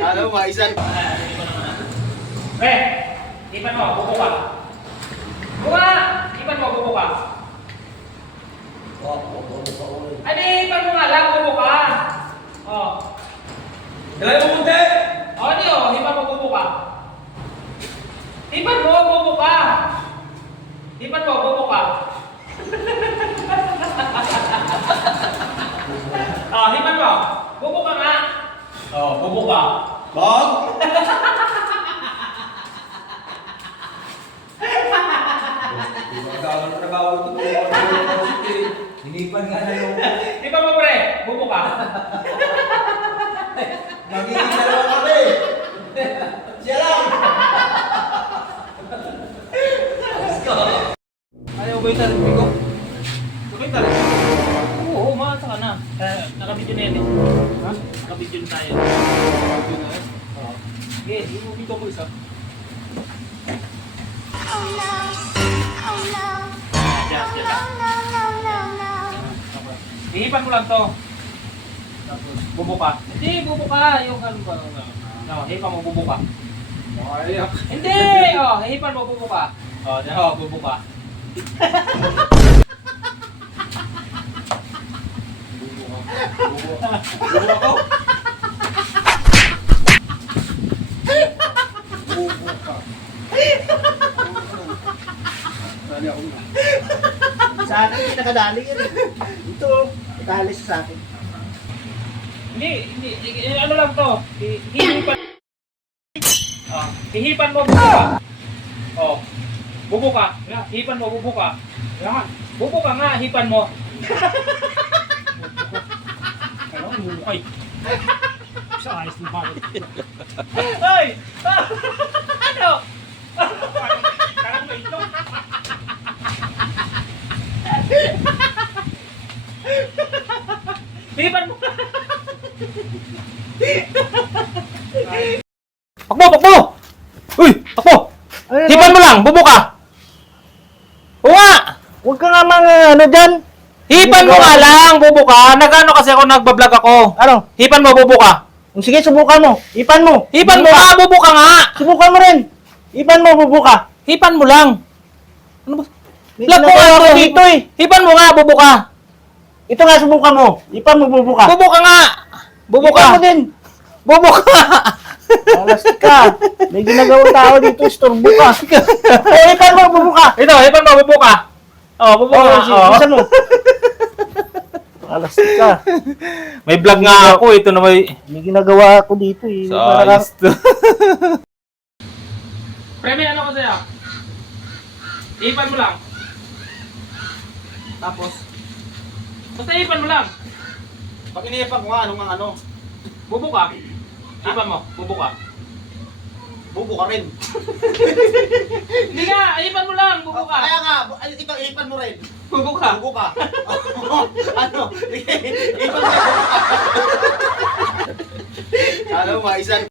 Kala mo, maisan. Ipan mo, buko ka. Buka! Ipan mo, buko ka. Adi, ipan mo nga lang, buko ka. Oh. Dala mo munti! Oh, di oh, ipan mo, buko ka. Ipan mo, buko ka. Ipan mo, buko ka. Oh, ipan mo. Buko ka nga. Oh, buko ka. Bog! Magkakaroon na trabaho ito. Hinipan nga na yung... Ipan mo, pre. Buko ka. Magiging dalawa kami! Siya lang! Ayaw ba yung taripi ko? Ito yung taripi ko? Oo, umaasa ka na. Nakabidyo na yan eh. Ha? Nakabidyo na tayo. Nakabidyo na yan? Oo. Sige, i-movie ko isa. Oh no, oh no, Just, no, no, no, no, no. Ihipan mo lang to. Bubo ka. Hindi, bubo ka. Yung ano ba? No, hihipan mo, bubo ka. Ayak. Hindi! Oh, hihipan mo, bubo ka. Oh, bubo ka. Bubo ako? Bubo ka. Sali ako na. Sa akin, hindi nakadali yan eh. Ito, nakadali sa akin. Hindi. Ano lang to? Hihipan. Oh, hihipan mo, bubo ka. Oh, bubo ka. Hihipan mo, bubo ka. Yan. Bubo ka nga, hipan mo. Ano, bubo ka. Sa ayos na bakit. Ay! Ano? Karang mo ito. Hipan mo. Pakbo! Uy! Pakbo! Hipan mo lang! Bubo ka! Oo nga! Huwag ka nga mga ano dyan. Hipan mo nga lang! Bubo ka! Nagano kasi ako nagbablog ako. Ano? Hipan mo, bubo ka! Sige, subukan mo. Ipan mo. Hipan mo nga! Bubo ka nga! Subukan mo rin. Ipan mo, bubuka. Hipan mo lang! Ano ba? May Vlog ko nga ginagawa ako ko dito eh! Hipan mo nga! Bubo ka! Ito nga, subukan mo. Ipan mo, bubuka. Bubo ka nga! Bubo Ipan mo ka! din. Bubo ka! Alas ka. May ginagawang tao dito, istorbo ka. Ipan mo, bubuka. Ito! Hipan mo! Bubo ka! Oh, bubo ka! Oh. Isan mo. Alas ka. May vlog nga ako. Ito na may... May ginagawa ako dito eh. Sa ayos to. Premi, ano ko sa'yo? Ipan mo lang. Tapos? Basta ipan mo lang. Pag iniipan ko nga, anong ang ano? Bubo ka. Ipan mo. Bubo ka. Bubo ka rin. Hindi nga. Ipan mo lang. Bubo ka. Kaya nga, ito ipan mo rin. Bubo ka. Bubo ka. Ano? Ipan mo. Kala mo, maisan.